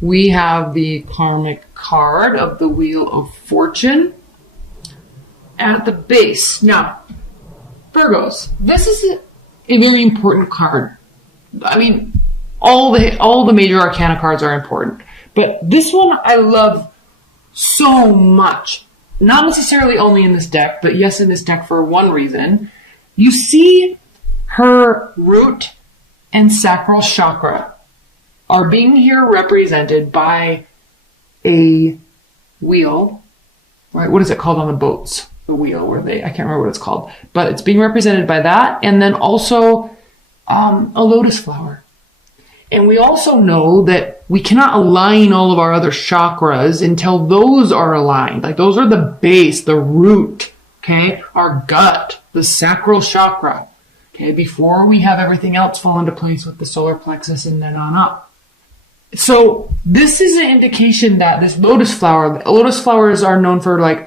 we have the karmic card of the Wheel of Fortune at the base. Now, Virgos, this is a very important card. I mean, all the major arcana cards are important, but this one I love so much. Not necessarily only in this deck, but yes, in this deck for one reason. You see her root and sacral chakra are being here represented by a wheel, right? What is it called on the boats? The wheel, I can't remember what it's called, but it's being represented by that, and then also a lotus flower. And we also know that we cannot align all of our other chakras until those are aligned. Like those are the base, the root, okay? Our gut, the sacral chakra, okay? Before we have everything else fall into place with the solar plexus and then on up. So this is an indication that this lotus flowers are known for like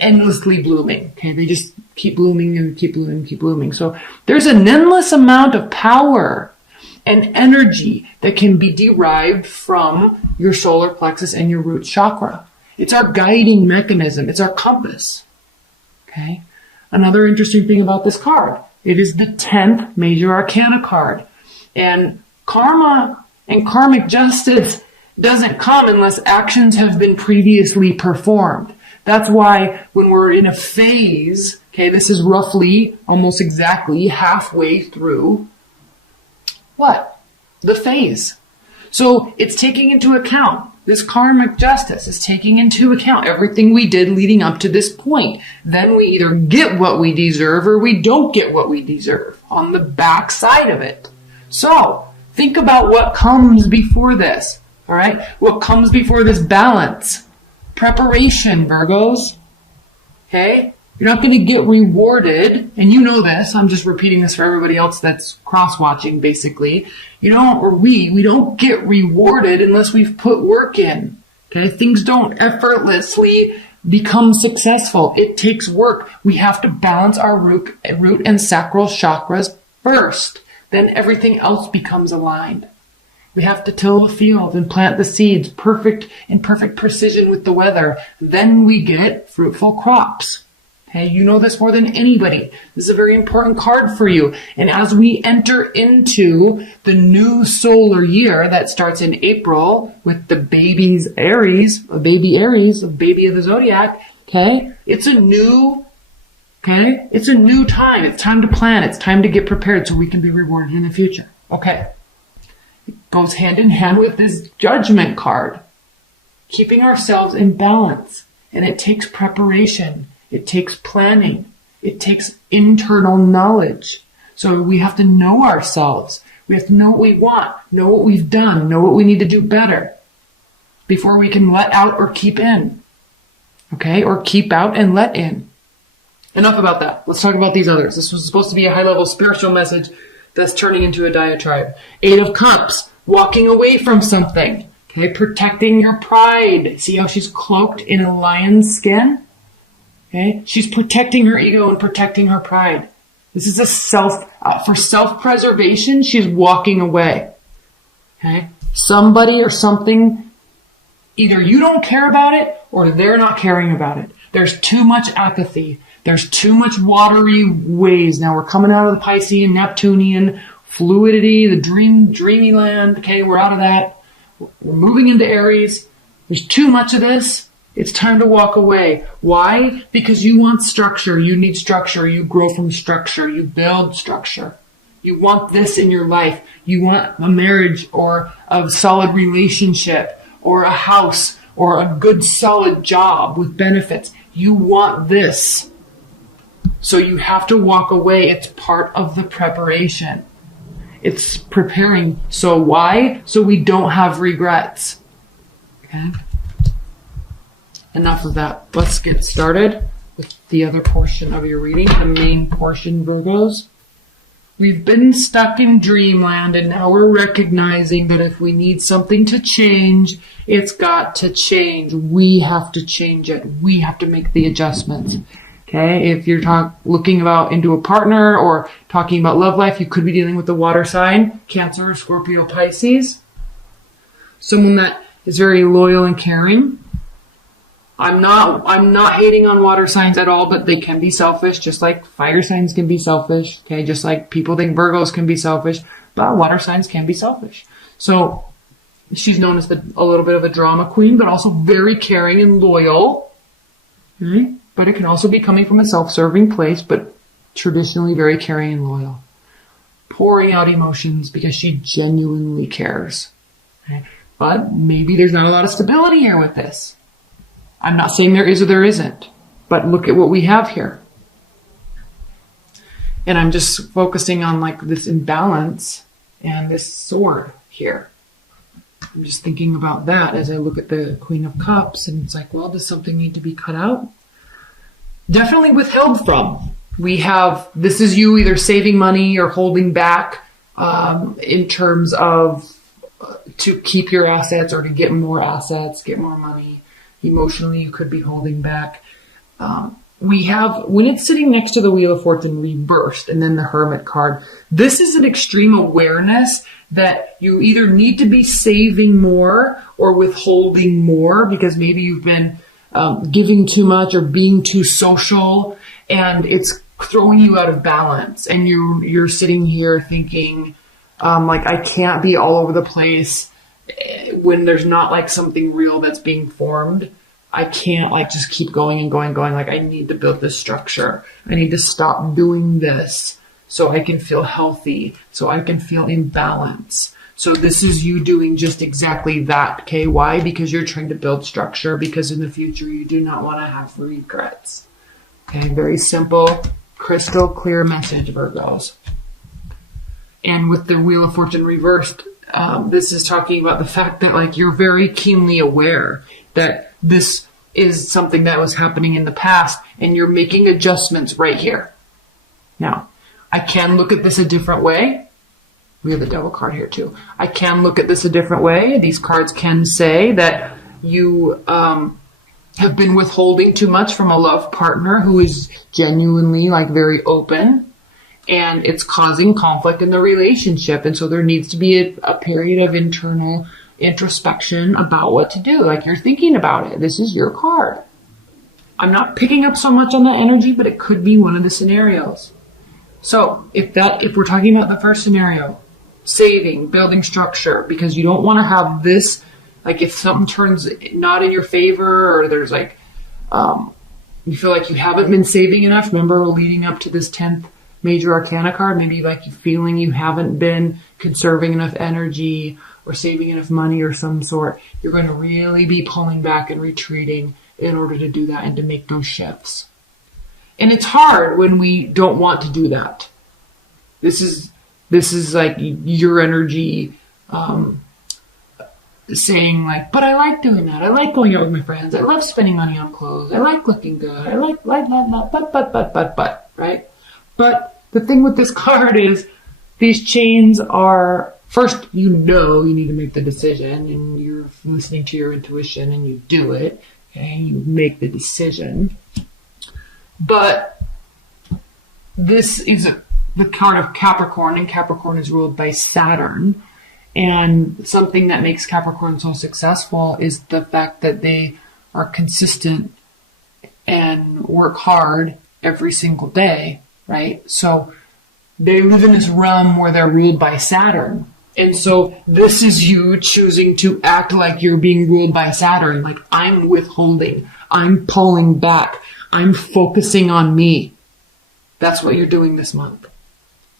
endlessly blooming, okay? They just keep blooming and keep blooming and keep blooming. So there's an endless amount of power and energy that can be derived from your solar plexus and your root chakra. It's our guiding mechanism. It's our compass. Okay. Another interesting thing about this card, it is the 10th major arcana card. And karma and karmic justice doesn't come unless actions have been previously performed. That's why when we're in a phase, okay, this is roughly almost exactly halfway through what? The phase. So it's taking into account, this karmic justice is taking into account everything we did leading up to this point. Then we either get what we deserve or we don't get what we deserve on the back side of it. So think about what comes before this. All right. What comes before this balance? Preparation, Virgos. Okay. You're not going to get rewarded, and you know this, I'm just repeating this for everybody else that's cross-watching, basically. We don't get rewarded unless we've put work in. Okay? Things don't effortlessly become successful. It takes work. We have to balance our root and sacral chakras first. Then everything else becomes aligned. We have to till the field and plant the seeds in perfect precision with the weather. Then we get fruitful crops. Okay, you know this more than anybody. This is a very important card for you. And as we enter into the new solar year that starts in April with the baby Aries, a baby of the zodiac, okay? It's a new time. It's time to plan. It's time to get prepared so we can be rewarded in the future. Okay. It goes hand in hand with this judgment card. Keeping ourselves in balance. And it takes preparation. It takes planning. It takes internal knowledge. So we have to know ourselves. We have to know what we want, know what we've done, know what we need to do better before we can let out or keep in. Okay? Or keep out and let in. Enough about that. Let's talk about these others. This was supposed to be a high-level spiritual message that's turning into a diatribe. 8 of Cups, walking away from something. Okay? Protecting your pride. See how she's cloaked in a lion's skin? Okay? She's protecting her ego and protecting her pride. This is for self-preservation, she's walking away. Okay? Somebody or something, either you don't care about it or they're not caring about it. There's too much apathy. There's too much watery ways. Now we're coming out of the Piscean, Neptunian, fluidity, the dreamy land. Okay, we're out of that. We're moving into Aries. There's too much of this. It's time to walk away. Why? Because you want structure. You need structure. You grow from structure. You build structure. You want this in your life. You want a marriage or a solid relationship or a house or a good solid job with benefits. You want this. So you have to walk away. It's part of the preparation. It's preparing. So why? So we don't have regrets. Okay? Enough of that. Let's get started with the other portion of your reading, the main portion, Virgos. We've been stuck in dreamland, and now we're recognizing that if we need something to change, it's got to change. We have to change it. We have to make the adjustments. Okay? If you're looking into a partner or talking about love life, you could be dealing with the water sign, Cancer, Scorpio, Pisces. So someone that is very loyal and caring. I'm not hating on water signs at all, but they can be selfish, just like fire signs can be selfish. Okay. Just like people think Virgos can be selfish, but water signs can be selfish. So she's known as a little bit of a drama queen, but also very caring and loyal. Okay? But it can also be coming from a self-serving place, but traditionally very caring and loyal. Pouring out emotions because she genuinely cares. Okay? But maybe there's not a lot of stability here with this. I'm not saying there is or there isn't, but look at what we have here. And I'm just focusing on like this imbalance and this sword here. I'm just thinking about that as I look at the Queen of Cups, and it's like, well, does something need to be cut out? Definitely withheld from. We have, this is you either saving money or holding back in terms of to keep your assets or to get more assets, get more money. Emotionally, you could be holding back. We have, when it's sitting next to the Wheel of Fortune reversed and then the Hermit card, this is an extreme awareness that you either need to be saving more or withholding more because maybe you've been giving too much or being too social, and it's throwing you out of balance. And you're sitting here thinking, like, I can't be all over the place when there's not like something real that's being formed. I can't like just keep going and going. Like, I need to build this structure. I need to stop doing this so I can feel healthy, so I can feel in balance. So this is you doing just exactly that. Okay, why? Because you're trying to build structure, because in the future you do not want to have regrets. Okay, very simple, crystal clear message, Virgos. And with the Wheel of Fortune reversed, this is talking about the fact that like you're very keenly aware that this is something that was happening in the past and you're making adjustments right here. Now, I can look at this a different way. We have the Devil card here too. I can look at this a different way. These cards can say that you have been withholding too much from a love partner who is genuinely like very open, and it's causing conflict in the relationship. And so there needs to be a period of internal introspection about what to do. Like, you're thinking about it. This is your card. I'm not picking up so much on that energy, but it could be one of the scenarios. So if we're talking about the first scenario, saving, building structure, because you don't want to have this, like if something turns not in your favor, or there's like, you feel like you haven't been saving enough. Remember, leading up to this 10th major arcana card, maybe like you feeling you haven't been conserving enough energy or saving enough money or some sort. You're going to really be pulling back and retreating in order to do that and to make those shifts. And it's hard when we don't want to do that. This is like your energy saying like, but I like doing that. I like going out with my friends. I love spending money on clothes. I like looking good. I like but, right? But the thing with this card is these chains are, first, you need to make the decision, and you're listening to your intuition and you do it, okay? You make the decision. But this is the card of Capricorn, and Capricorn is ruled by Saturn. And something that makes Capricorn so successful is the fact that they are consistent and work hard every single day, right? So they live in this realm where they're ruled by Saturn. And so this is you choosing to act like you're being ruled by Saturn. Like, I'm withholding. I'm pulling back. I'm focusing on me. That's what you're doing this month.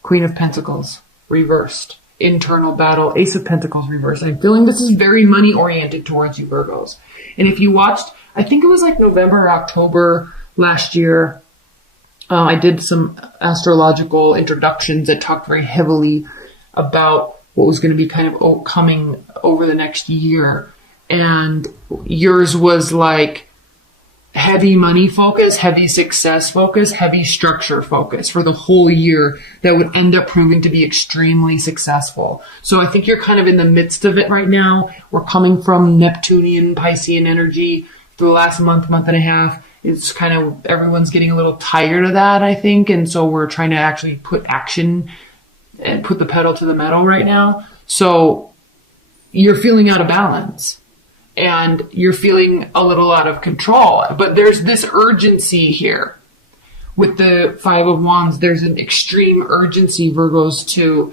Queen of Pentacles, reversed. Internal battle, Ace of Pentacles, reversed. I'm feeling this is very money oriented towards you, Virgos. And if you watched, I think it was like November or October last year, I did some astrological introductions that talked very heavily about what was going to be kind of coming over the next year. And yours was like heavy money focus, heavy success focus, heavy structure focus for the whole year that would end up proving to be extremely successful. So I think you're kind of in the midst of it right now. We're coming from Neptunian, Piscean energy for the last month and a half. It's kind of, everyone's getting a little tired of that, I think. And so we're trying to actually put action and put the pedal to the metal right now. So you're feeling out of balance and you're feeling a little out of control. But there's this urgency here. With the Five of Wands, there's an extreme urgency, Virgos,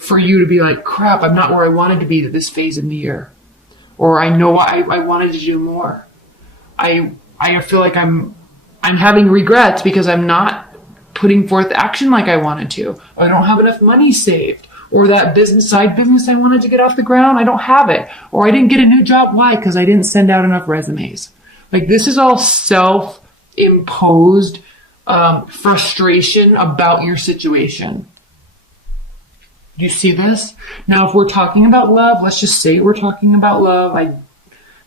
for you to be like, crap, I'm not where I wanted to be at this phase in the year. Or I know I wanted to do more. I feel like I'm having regrets because I'm not putting forth action like I wanted to. I don't have enough money saved. Or that side business I wanted to get off the ground, I don't have it. Or I didn't get a new job. Why? Because I didn't send out enough resumes. Like, this is all self-imposed frustration about your situation. Do you see this? Now, if we're talking about love, let's just say we're talking about love. I'm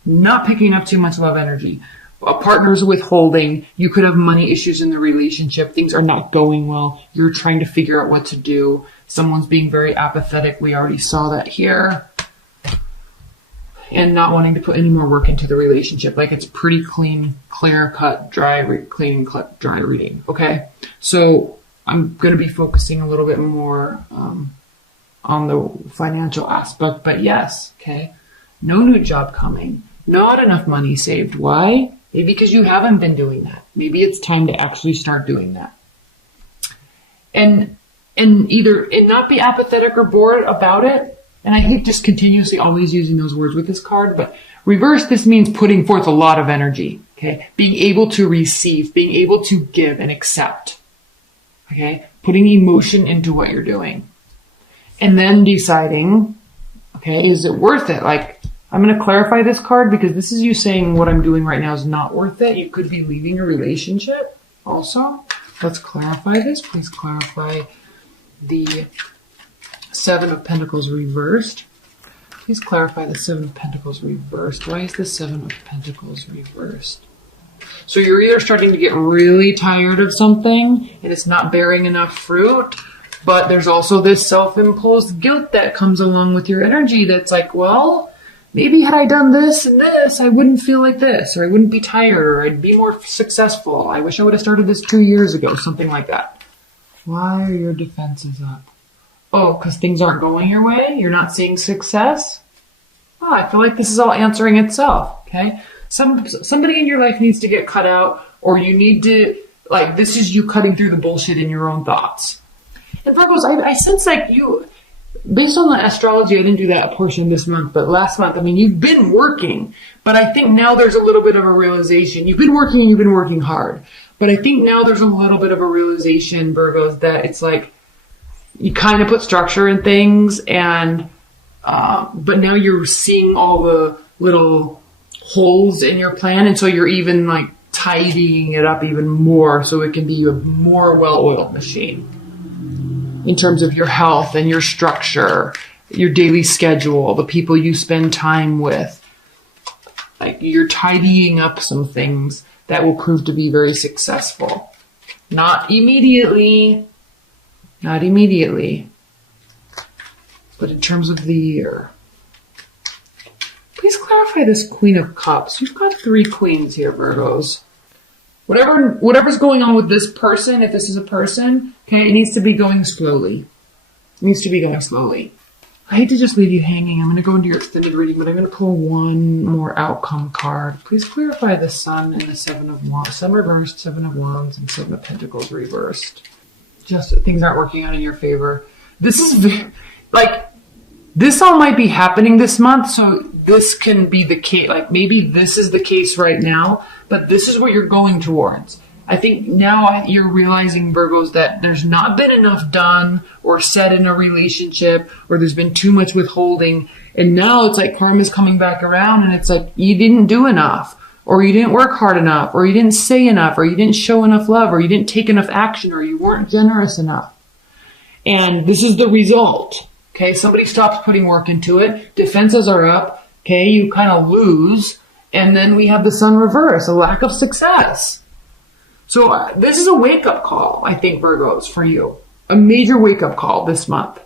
not picking up too much love energy. A partner's withholding. You could have money issues in the relationship. Things are not going well. You're trying to figure out what to do. Someone's being very apathetic. We already saw that here. And not wanting to put any more work into the relationship. Like, it's pretty clean, clear cut, clean and dry reading. Okay. So I'm going to be focusing a little bit more, on the financial aspect, but yes. Okay. No new job coming. Not enough money saved. Why? Maybe because you haven't been doing that. Maybe it's time to actually start doing that. And not be apathetic or bored about it. And I hate just continuously always using those words with this card, but reverse, this means putting forth a lot of energy. Okay. Being able to receive, being able to give and accept. Okay. Putting emotion into what you're doing. And then deciding, okay, is it worth it? Like, I'm going to clarify this card because this is you saying what I'm doing right now is not worth it. You could be leaving a relationship also. Let's clarify this. Please clarify the Seven of Pentacles reversed. Please clarify the Seven of Pentacles reversed. Why is the Seven of Pentacles reversed? So you're either starting to get really tired of something and it's not bearing enough fruit, but there's also this self-imposed guilt that comes along with your energy that's like, well, maybe had I done this and this, I wouldn't feel like this, or I wouldn't be tired, or I'd be more successful. I wish I would have started this 2 years ago, something like that. Why are your defenses up? Oh, because things aren't going your way? You're not seeing success? Oh, I feel like this is all answering itself, okay? Somebody in your life needs to get cut out, or you need to, like, this is you cutting through the bullshit in your own thoughts. And Virgos, I sense like you, based on the astrology, I didn't do that portion this month, but last month, I mean, you've been working, but I think now there's a little bit of a realization. You've been working and you've been working hard, but I think now there's a little bit of a realization, Virgos, that it's like, you kind of put structure in things and, but now you're seeing all the little holes in your plan. And so you're even like tidying it up even more so it can be a more well-oiled machine in terms of your health and your structure, your daily schedule, the people you spend time with. Like, you're tidying up some things that will prove to be very successful. Not immediately, but in terms of the year. Please clarify this Queen of Cups. You've got 3 queens here, Virgos. Whatever's going on with this person, if this is a person, okay, it needs to be going slowly. I hate to just leave you hanging. I'm going to go into your extended reading, but I'm going to pull one more outcome card. Please clarify the Sun and the Seven of Wands. Sun reversed, Seven of Wands, and Seven of Pentacles reversed. Just that things aren't working out in your favor. This is like, this all might be happening this month, so this can be the case. Like, maybe this is the case right now, but this is what you're going towards. I think now you're realizing, Virgos, that there's not been enough done or said in a relationship, or there's been too much withholding. And now it's like karma's coming back around and it's like, you didn't do enough, or you didn't work hard enough, or you didn't say enough, or you didn't show enough love, or you didn't take enough action, or you weren't generous enough. And this is the result. Okay, somebody stops putting work into it. Defenses are up. Okay, you kind of lose. And then we have the Sun reverse, a lack of success. So this is a wake-up call, I think, Virgos, for you. A major wake-up call this month.